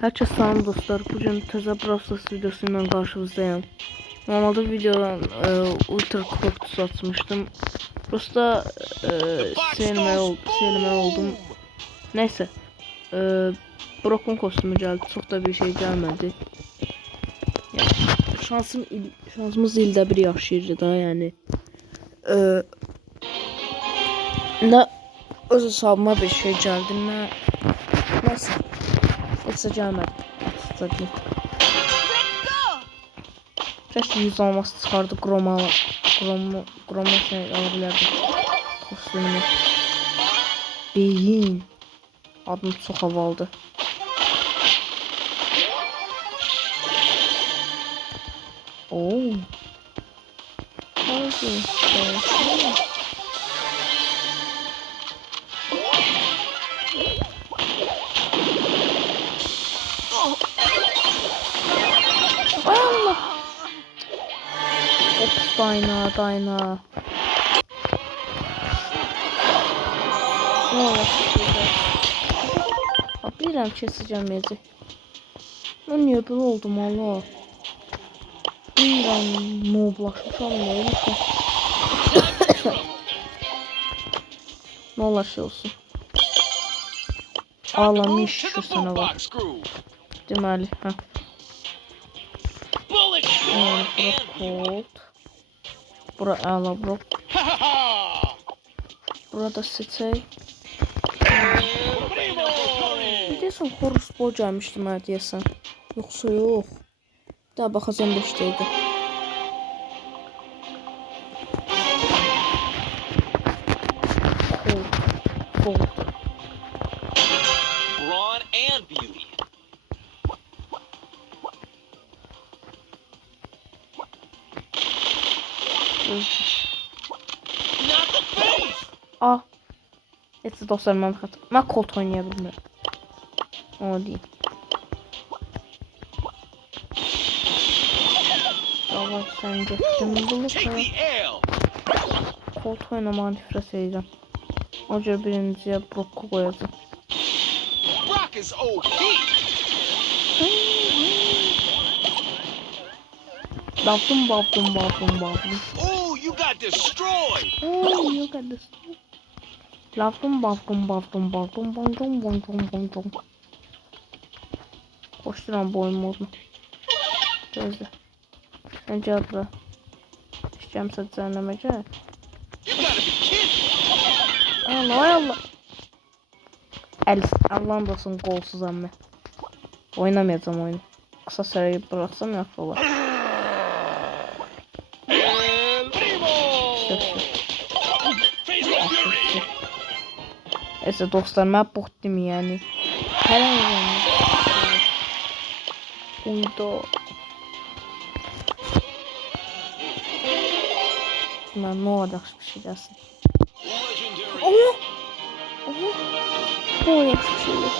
Herkese selam dostlar. Bugün təzə Brawl Stars videosu ilə qarşınızdayım. Normalde videodan Ultra Kupa kutusu açmıştım. Prosta sevmeye oldum. Neyse. Brock'un kostümü geldi. Çok da bir şey gelmedi. Yani, şansımız ildə bir yaşayırdı da yani. Ne öz hesabıma bir şey geldi ne. Neyse. Neyse gelmedi. Stadyum. Keşke 100 alması çıkardı Groma şey alabilirdim. Kostümünü. Beyin. Adım çok havalıdır. Oo. Hadi. Allah. Of Dayna. Ne olur. Bilirəm keseceğim yedi. Ben niye böyle oldum Allah. Bilirəm noblaşmışam ne olmuşam. Ne olur şey olsun. Ağlamış şu sana bak. Deməli ha. Bura ala bro. Burada seçey. Deyəsən Horus boy gəlmişdim hə deyəsən. Yoxsa yox. Daha baxacağım 5 dəqiqə. Brawn and beauty. Not the face. Ah. Etsi dostlarım ben xatır. Mən Colt oynaya bilmirəm. O deyil. Yavaş sence. Şimdi bunu Take the L. Colt oynamağı nifrət edəcəm. O cür birinciyə Brock'u koyacağım. Brock is OP. Bavdum. Ooh, you got destroyed. Oh, you got this. Bavdum. Koşturan boyum oldu. Gözle. Sen cevapla. İşlem satacağınlamacı. You gotta be kidding. Allah. Allah'ın olsun golsuz amme. Oynamayacağım oyunu. Kısa süreyi bıraksam yaxşı olar. Neyse dostlar ben bottum yani. Her an uydu. Ben ne olacak bir şey gelsin. Oh. Ne olacak bir şey yok.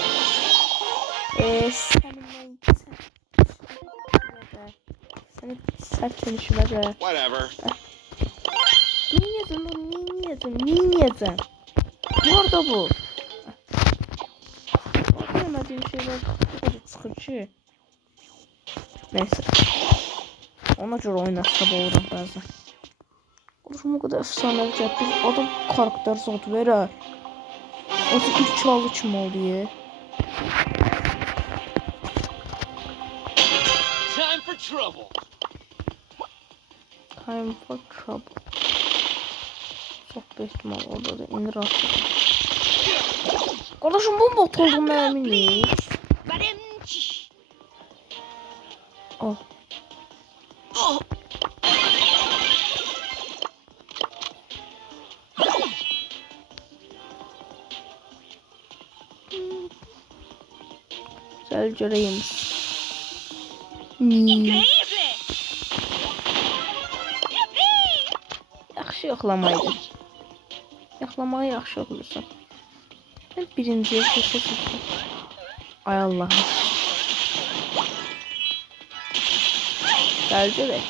Senin sert dönüşüme göre. Whatever. Niye yedin? Nerede bu? Görmediğim şeyler bu kadar sıkıcı. Neyse. Ona göre oynatsa boğuram bazen. Oluşum o kadar efsane olacak. Bir adam karakter zat verir. O da ilk çalı kim oluyor? Time for trouble. Time for trouble. Çok büyük ihtimal orada da indir artık. Kardeşim bu bot oldum ben eminim. Al. Güzel göreyim. Yaxşı yoxlamaydı. Yoxlamağı yaxşı yoxlayırsan. Ben birinciye seçeceğim. Ay Allah'ım. Geldi de.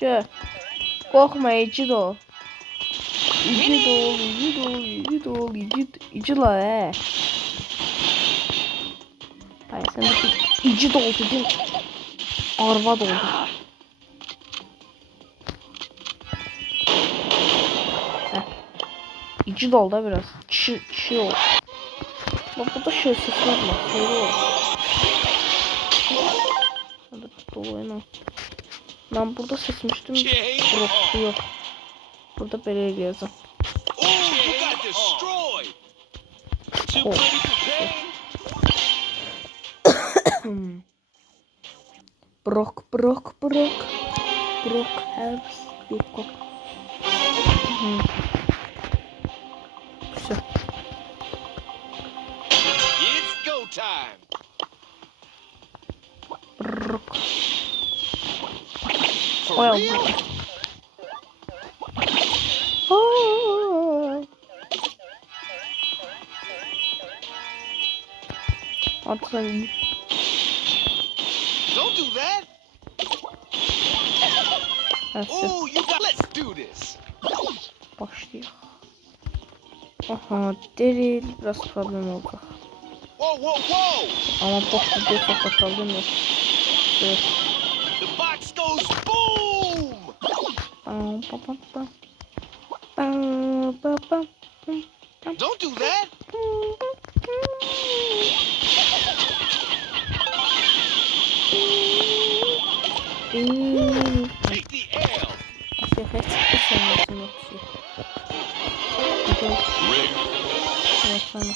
Cö. Korkma Ecido. İcid la he. Hayır sen de bir icid ol dedin. Arvad oldu. Heh. İcid ol da biraz. Çi ol. Bak burada şey sesler var. Söyle ol. Hadi dolayın. Ben burada seçmiştim. Brok yok. Burada böyle yazın. Oh, you got destroyed. Too Oh. pretty for pain. Brok helps Beko. Все. It's go time. Brok. For Well. real? Atlayın. Don't do that. Hepsi Oh, you got. Let's do this. başlıyor. Aha deril biraz problem oldu. Whoa, whoa, whoa! Ama bok video çok problem yok. Evet. The box goes boom. Bam bam bam bam. Bam bam bam. Don't do that. Take the L. Aslında hiç sanmıyorsun yok şey. Evet sana.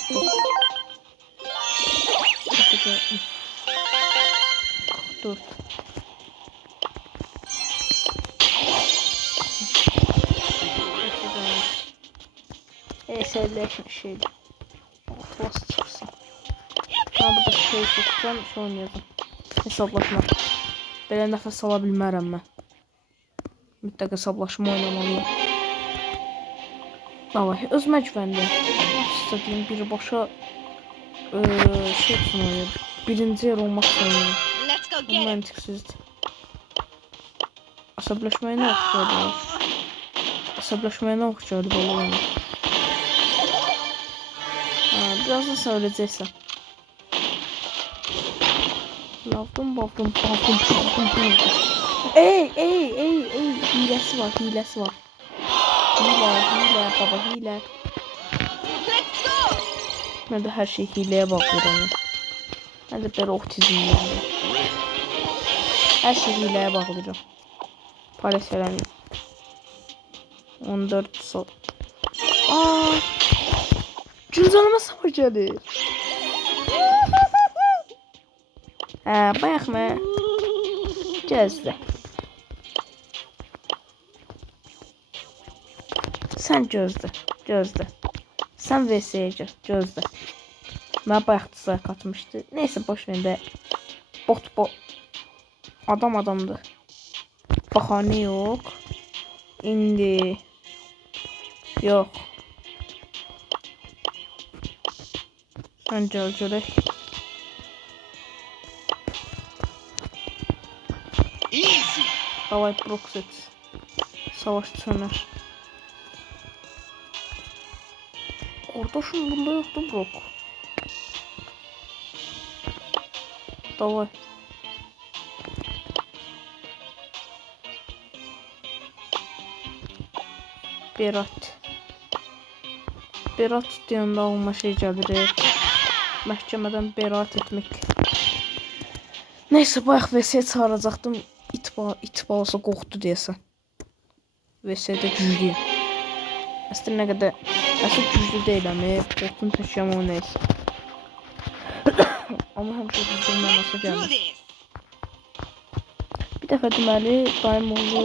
Dur. Eserleşmiş şeydi. Klas çıksın. Ben burada şey tutacağım, şey oynayacağım. Hesablaşma. Belə nəfəs ala bilmərəm mən. Mütləq hesablaşma oynamalıyım. Davay, özümə güvəndim. İstədiyim birbaşa şey üçün oynayım. Birinci yer olmaq üçün oynayım. Bu məntiqsizdir. Əsəbləşməyə nə oxuyordu? Əsəbləşməyə nə oxuyordu bu oyunu? Birazdan sən öləcəksən. Lavdım. Ey, hilesi var. Hile baba, hile. Ben de her şeyi hileye bakıyorum. Ben de böyle otizmliyim. Her şeyi hileye bakıyorum. Paris veren 14 saat. Cüzdanıma savaşadı. Bayaq mı? Gözlə. Sən gözlə. Sən VS-yə gözlə. Mənə bayaq dislike atmışdı. Neyse boş ver də. Bot. Adamdır. Bahane yok. İndi. Yok. Sən görək. Easy. Davay Proxet. Savaşçı söner. Kardeşim bunda yoktu Brock. Davay. Berat deyəndə alma şey gəlir. Məhkəmədən berat etmək. Neyse bayaq VS çağıracaqdım. İt balası qorxdu deyəsən. VS-də güclüyüm. Əslində nə qədər... Əslində güclü deyiləm. Botun təkəm o neysə. Amma həmişə güclü mənası gəlmir. Bir dəfə deməli daim oğlu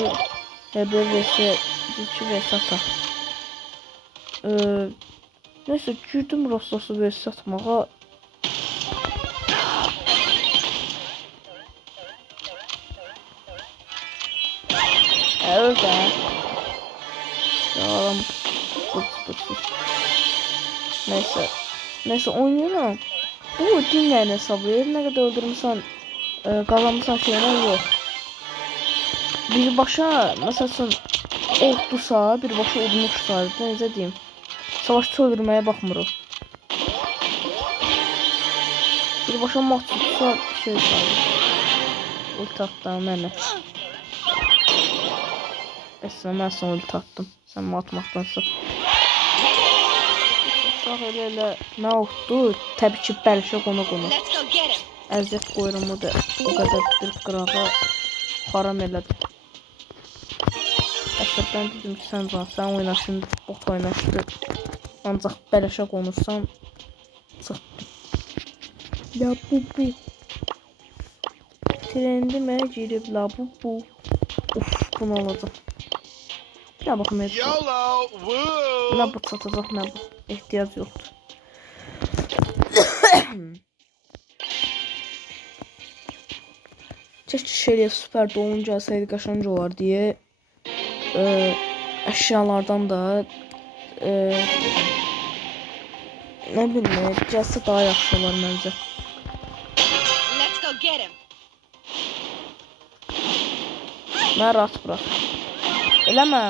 bir VS 2 VS ataq. Neyse gürdüm Rostos'u VS atmağa. Öyle. Yalan. Dur. Neyse oynuyorum. Bu dinleyen hesabı ne kadar öldürmüşsen kazanmışsan şeyler yok. Birbaşa mesela Ordusa, birbaşa odunu quşlardı. Necə deyim? Savaşçı öldürməyə baxmır o. Birbaşa mat tutsa şey sayılır. Ulti attı mənə. Əslində mən sana ulti attım. Sən mat atmaqdansa. Uşaq elə nə oldu? Təbii ki, bəlkə qona. Əziyyət qoyurum o da o qədər bir qırağa haram elədi. Əsərdən dedim ki, sən oynaşın, bot oynaşdı. Ancaq bələşə qonursan, çıxdı. La bu. Trendimə girib la bu. Uf, bunu alacaq. Ya baxım, YOLO! Woo! nə bu çatacaq, nə bu. Ehtiyac yoxdur. Keşke şeyle süper doğum gelseydi qaşancı olar diye əşyalardan da ne bileyim gelse daha yaxşı olar məncə. Mən rahat bırak. Eləmə.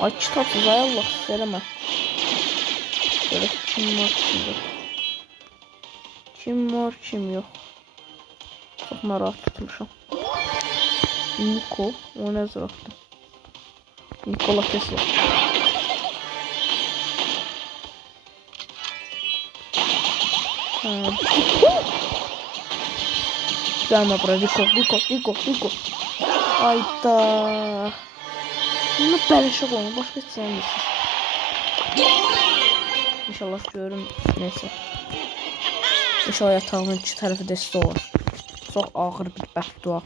Ay kitapsız ay Allah eləmə. Böyle kim var kim yok. Kim var kim yok. Çok narahat tutmuşam. Niko, o ne zaraftı? Nikola Tesla. Gelme buraya Niko. Ayda. Bunu beleşe koyun, başka hiç sevmiyorsun. İnşallah görürüm, neyse. İnşallah yatağımın iki tarafı deste olur. Çok ağır bir bəddua.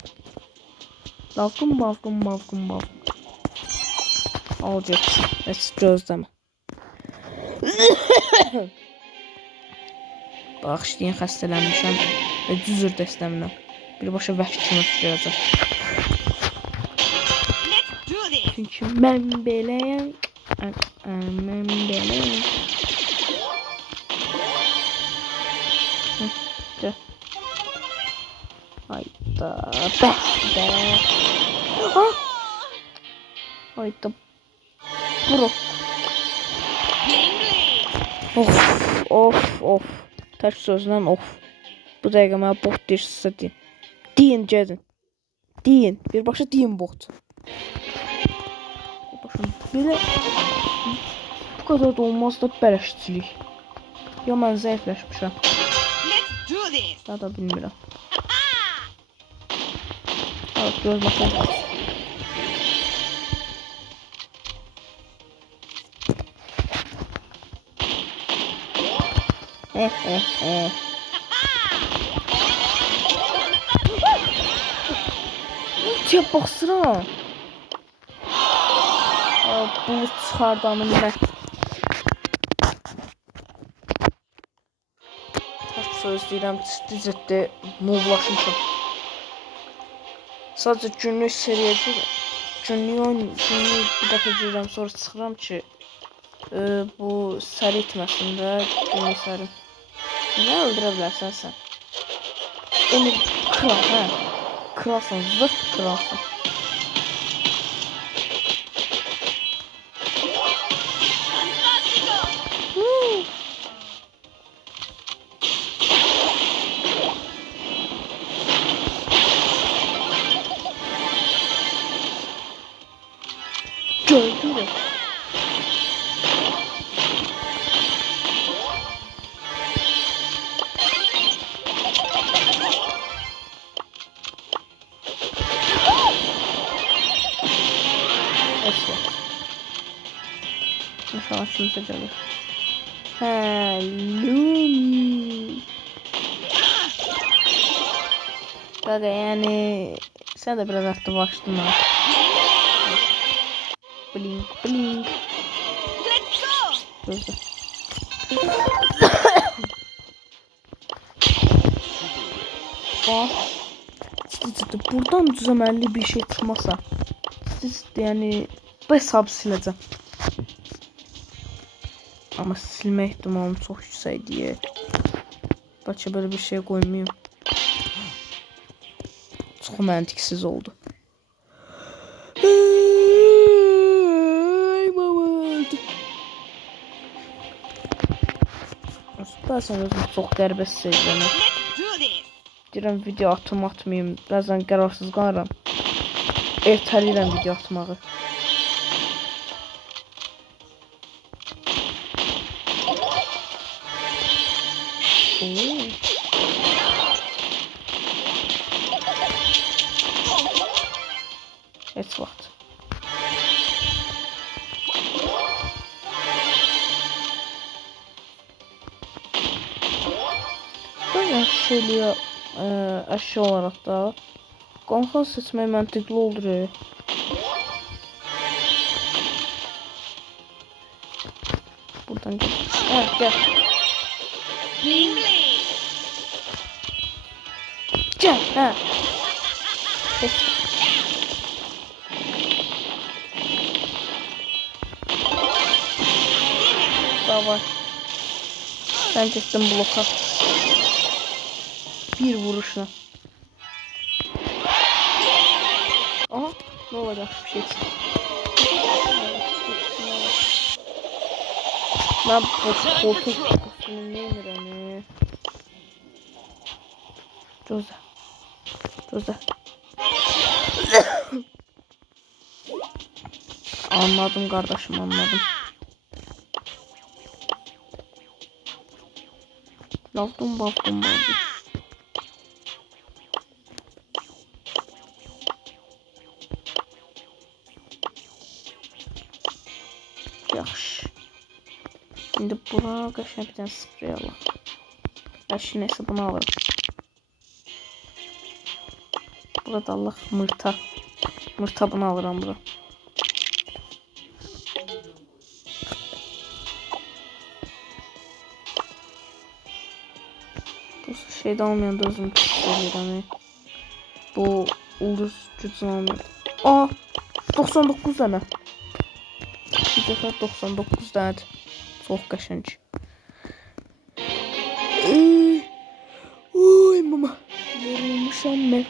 Lavqım. Alacaksın. Heç gözləmə. Bağışlayın, xəstələnmişəm. Düzür dəstəmdən. Birbaşa vəhşi kimi tutacaq. Çünki mən beləyəm. Hayda. Bəsdə. Hayda. Bro. Of. Tək sözlə of. Bu dəqiqə mənə bot deyirsə deyin. Deyin gedin. Deyin. Birbaşa deyin bot. Belə bu qədər da olmaz da bələşçilik. Ya mən zəifləşmişəm. Ya da bilmirəm. Evet, göz bakalım. Ultiye baksana. Bu çıxardı anım mən. Kaç söz deyirəm, ciddi nublaşmışam. Sadece günlük seriyəcə günlük bir dəfə girəm, sonra çıxıram ki bu seri itməsində günlük seri. Nə öldürə bilərsən sən? Onu kral, hə? Kralsan, zırt kralsan. Gördüm. İnşallah kimse gelir. Lumi. Gaga yani sen de biraz aklı başladın ha. Blink. Gözde. Ciddi buradan düzəməlli bir şey çıxmasa. Yani bu hesabı siləcəm. Ama silme ihtimalım çok yüksek diye. Bəlkə böyle bir şey koymayayım. Çok məntiqsiz oldu. Bazen özüm çox qəribə hiss edirəm. Let's do this. Deyirəm video atmayım. Bəzən qərarsız qalıram. Ertələyirəm video atmağı. Heç vaxt. Bəzən şeyliyə əşya olaraq da qanxan seçmək məntiqli olur. Buradan gel. Gel. Bling bling. Gel. Heç. Davay. Sen çektin bloka. Bir vuruşla. Aha, ne olacak bir şey. Ben bu koltuk kokusunu ne yemirəm? Joza. Anladım kardeşim, anladım. Baldım. Yaxşı. Şimdi bura qəşəng bir tane sprey alaq. Əşi neyse bunu alırım. Burada Allah mırta. Mırta bunu alırım bura. Bu şeyde olmayan da özüm söyleyeyim. Bu ulduz gücünü olmayan. Aa 99 tane. Bir defa 99 tane. Çok qəşəng. Uy mama. Yorulmuşam ben.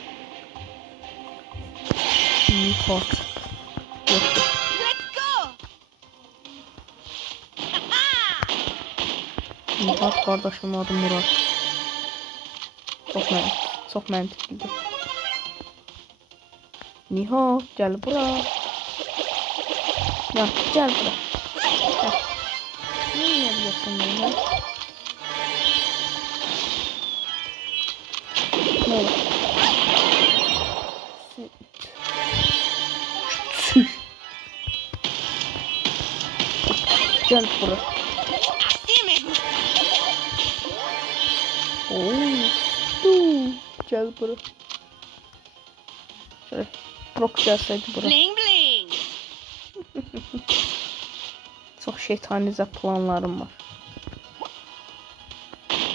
Kart. Yoktu. Let's go. Murat kardeşimin adı Murat. Çok məntiqlidir. Nihat gel bura. Ya gel bura. Gel. Ne yapıyorsun böyle? Ne olur? Gel bura. Así me gusta. Gel bura. Şöyle Brock gelseydi bura. Bling bling. Çok şeytanize planlarım var.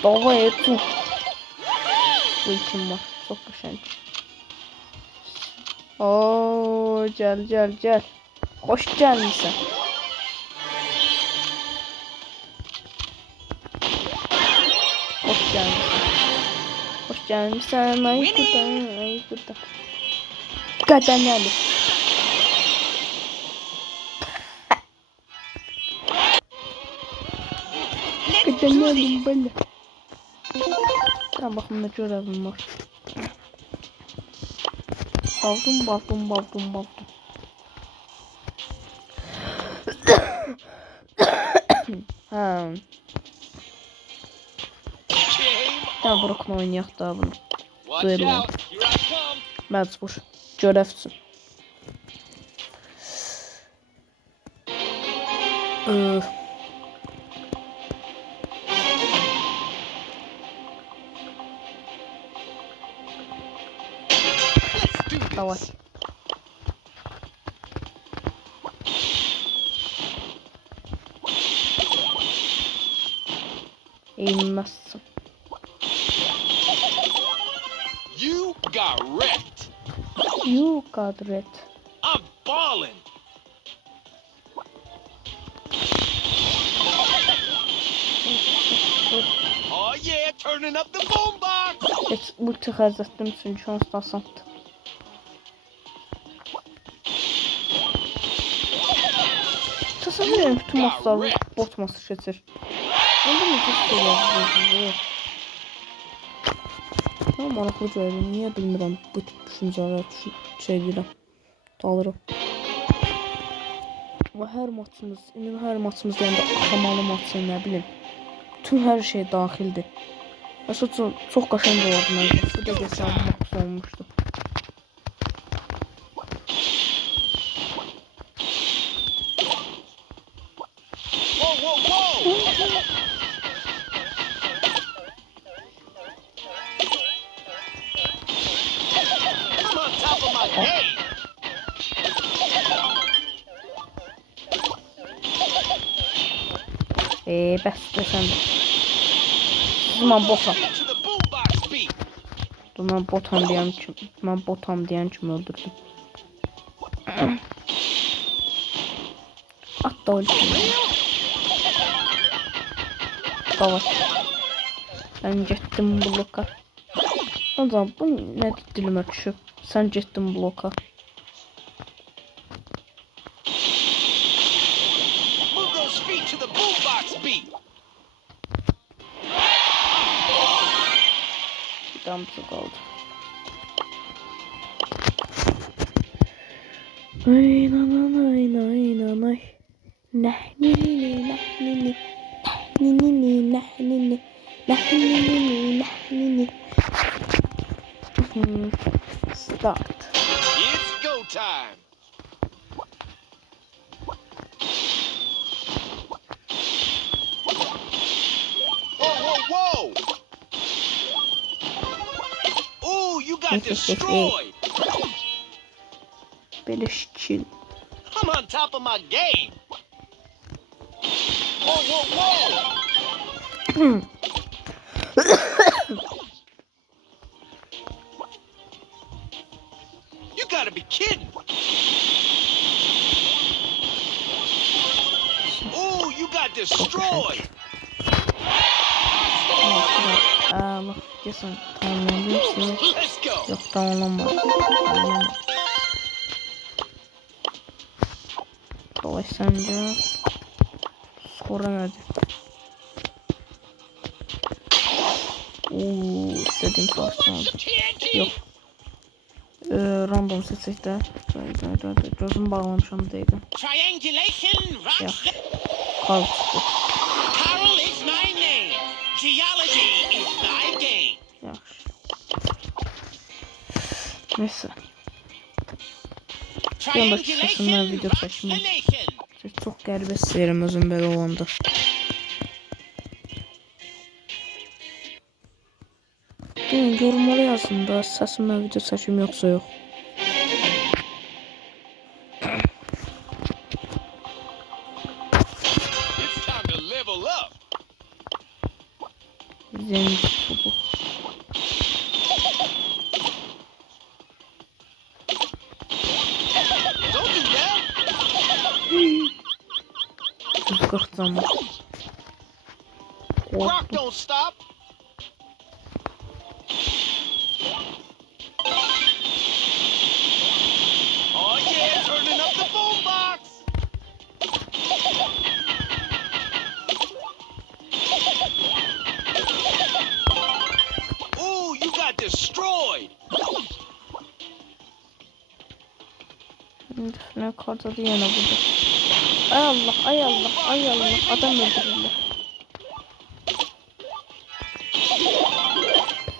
Dava etsin. Ultim var. Çok güzel. Oo gel. Hoş gelmişsin. Hoş gelmişsin. Ay burada. Kaçan geldi. Let's do this. Geldim böyle. Tamam bakın ne görevim var. Baldım. Ha. Gel bırakın oynayak da bunu. Watch Duel var. out. Here I come. Mecbur. Görevsin. Let's do this. Давай. Eğilmezsin. You got wrecked. You got red. I'm balling. Oh yeah, turning up the boombox. Heç ulti xərc etdim üçün şans da asandı. Təsəvvür edirəm bütün maçları bot maçı keçir. Onda nefes veriyor. Ama maraqlı görünüyor. Niyə bilmirəm bu tip düşüncələr şey deyirəm. Dalırım. Və hər maçımız, indi hər maçımız deyəndə axamalı maçı, nə bilim. Tüm hər şey daxildir. Aslında çox qəşəng olardı məncə. Bu da geçən maç olmuşdu. Whoa, whoa, whoa! I'm on top of my game. Bəs desən də. Mən botam. Beat to the boombox beat. Dur, mən botam deyən kimi öldürdüm. At da ölçün. Davay. Mən getdim bloka. Ondan bu nə dilimə düşüb? Sən getdin bloka. Move those feet to the boombox beat. Bir damcı qaldı. Ay nanay nay nanay. Nahnini nahnini. Nahnini nahnini. Nahnini nahnini. Start. It's go time. Whoa, whoa, whoa! Ooh, you got destroyed. Beleşçil. I'm on top of my game. Whoa, whoa, whoa! You gotta be kidding. Ooh, you got destroyed. Bak diyorsun tamamlanıyorsun. Let's go. Yok tamamlanmadı. Tamamlanmadı. Dolayı sence skora nerede? İstediğim savaştan oldu. Yok. Random seçecekler. Gözüm bağlamışam değil. Triangulation Yok. rocks. Kal çıktı. Carol is my name. Geology is my game. Yaxşı. Neyse. Bir anda sesinden video rocks çəkməyim. the nation. Çox qəribə istəyirəm özüm belə olanda. Yorumlara yazın da səsimlə video çəkim yoxsa yox. It's time to level up. Zəngi tutuq. Don't do that. 140 canlı. Rock don't stop. Oh yeah, turning up the boombox. Ooh, you got destroyed. Ne kartadı yana burada. Ay Allah, ay Allah, ay Allah. Adam öldürüldü.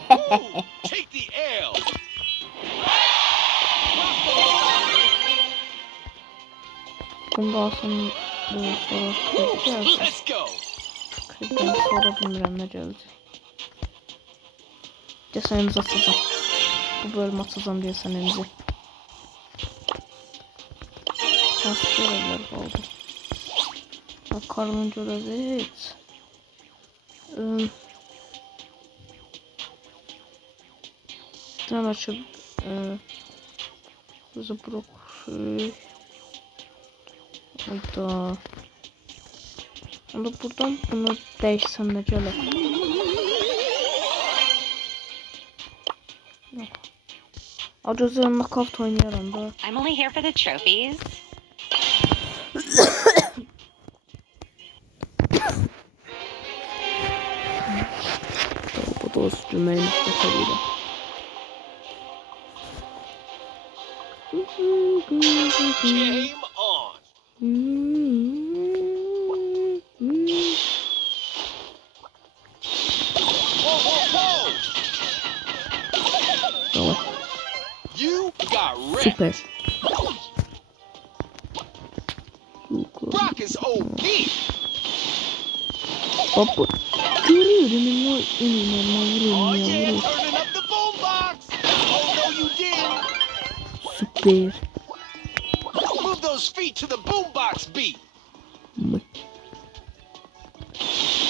Ooh, take the L. Bunu da alsın sonra kıracağız. Let's go. Kırıktan sonra bilmirəm nə gələcək. Desənimizi atacağım. Bu bölümü atacağım desənimizi. Nasıl görevler kaldı? Karnın görevi hiç. Tam açıp bizi bırak. Orada. Onda buradan bunu değişsem ne gələr? Acı knockout oynayaram da. I'm only here for the trophies. sürmeyi götürüyorum. Game on. Whoa, whoa, whoa! Tamam. You got wrecked. Süper. Brock is OP. Baba. Görüyorum ama inanmam Oh vuruyorum ya yeah, vuruyorum. turning up the boombox. Oh no, you didn't. Süper. Move those feet to the boombox beat.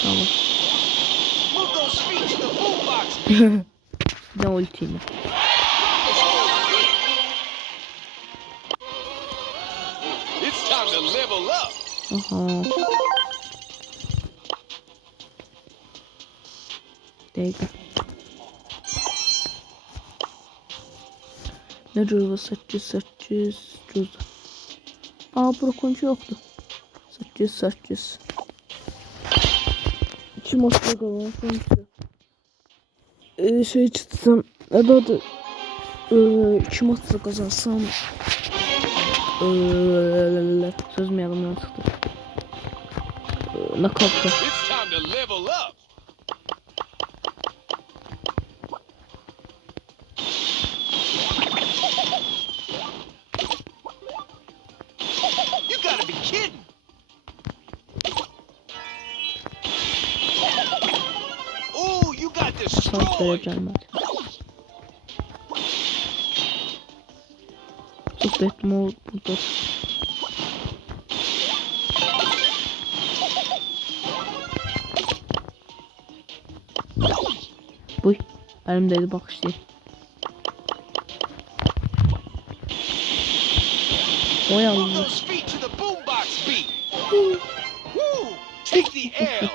Tamam. Move those feet to the boombox beat. Ne ultimi? It's time to level up. Aha. Dakika. Ne cüzü satacağız. Cüzü. Aa brokoncu yoktu. Satacağız. İki maçta kalan sonuçta. Şey çıksam ya da iki maçta kazansam sözmeyelim ya çıktı. Nakavta. It's time to level up. You gotta be kidding. Ooh, you got Saat destroyed. vereceğim hadi. Sohbet mod budur. Buy. Elimdeydi bakış değil. Oy Move Allah. those feet to the boombox beat. Woo! Take the L.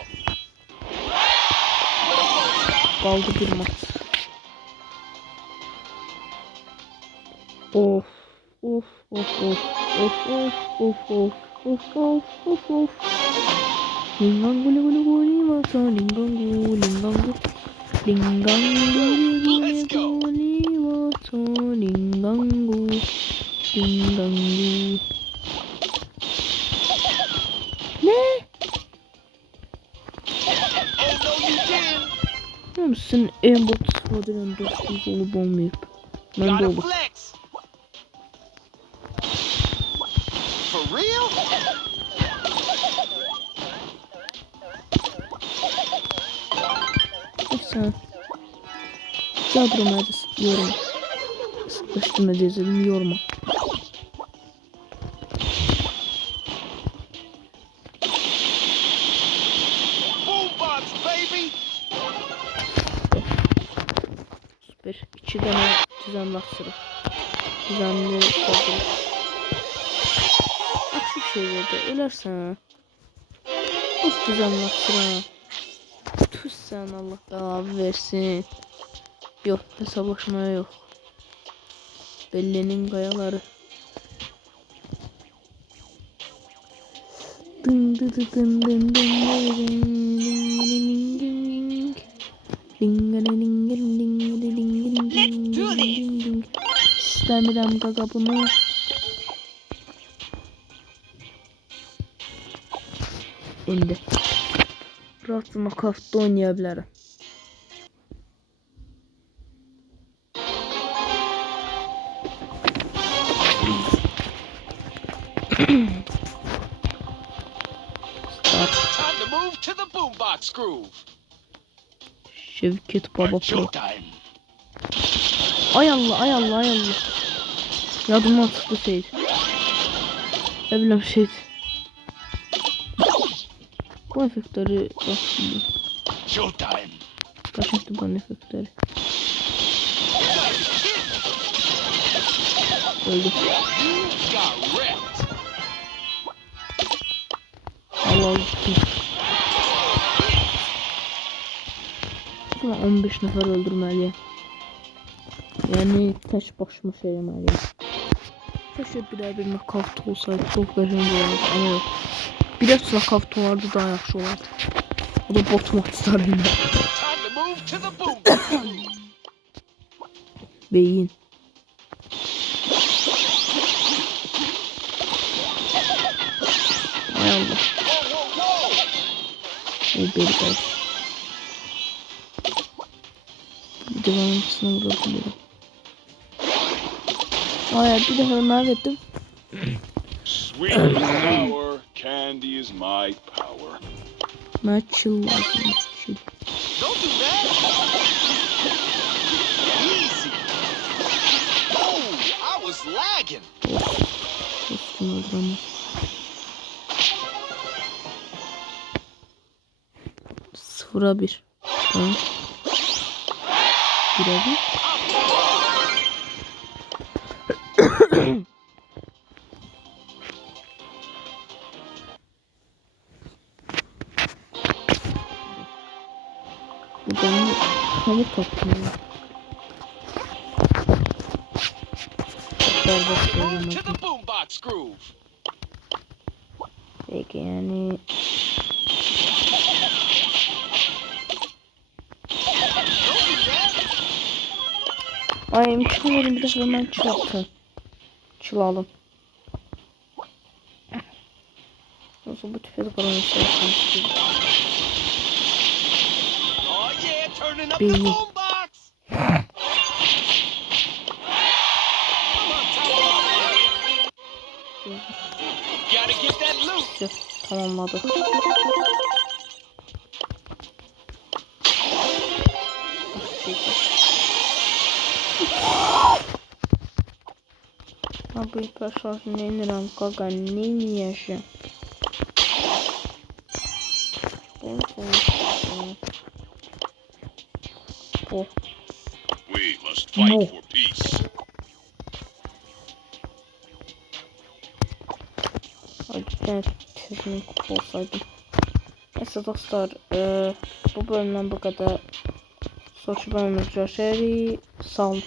Kaldı bir maç. Of. Of of of of of of of of of of. Lingangu lingangu limasa lingangu lingangu Let's go. limasa lingangu lingangu. Ne? Oh no, you didn't. Oğlum senin en bot sıfırdan dostumuz olup olmayıp. Ben de Gotta olur. flex. For real? Sen. Cadrom hadi yorma. Üstüme dizelim yorma. Boombox, baby. Süper. İki tane düzenli aksırı. Düzenli saldırı. Aksi bir şey verdi. Ölersen ha. Of düzenli aksırı ha. Tüh sen Allah belanı versin. Yok hesaplaşmaya yok. Bellenin kayaları. Dın dı dı dın dın dın dın. İstemiyorum gaga bunu. Şimdi rahatına kafta oynayabilirim. Start. Time to move to the boombox groove. Şevket Baba Pro. Showtime. Ay Allah ay Allah ay Allah. Yadıma çıktı şey. Ne bileyim şey. Bu efektleri bak şimdi. Showtime. Kaçmıştı bu efektleri. Öldü. You got wrecked. Allah Allah. Ama 15 nefer öldürmeli. Yani tek başıma şey yemeliyim. Keşke birer bir knockout olsaydı çok güzel olurdu ama yok. Biraz knockout vardı daha yaxşı olardı. O da bot maçlarında. Time to move to the boombox Beyin. Hay Allah. Beri bak. Bir de ben ikisini vurabilirim. Ay bir defa mahvettim. Sweet is sour, candy is my power. Ben chill lazım. Chill. Don't do that. Easy. Oh, I was lagging. Dostum olur ama. Sıfıra bir. Tamam. Bire bir. Bu benim hamur topluyor. Move to the boombox groove. Peki yani Don't do that. ay imkan verin bir de hemen çarptı. Çılalım. Nasıl bu tüfeği koronavirüsü yapmıştı? Oh yeah, turning up the Beyin. boombox. Come on, Tower. Gotta get that loot. Yok, tamamladı. Bu hiper şarjı ne indiren kaka ne mi yaşa? Oh. We must fight No. for peace. Cidden tezmin kutu olsaydım. Neyse dostlar, bu bölümden bu kadar. Sonraki bölümde görüşürüz. Sağ olun.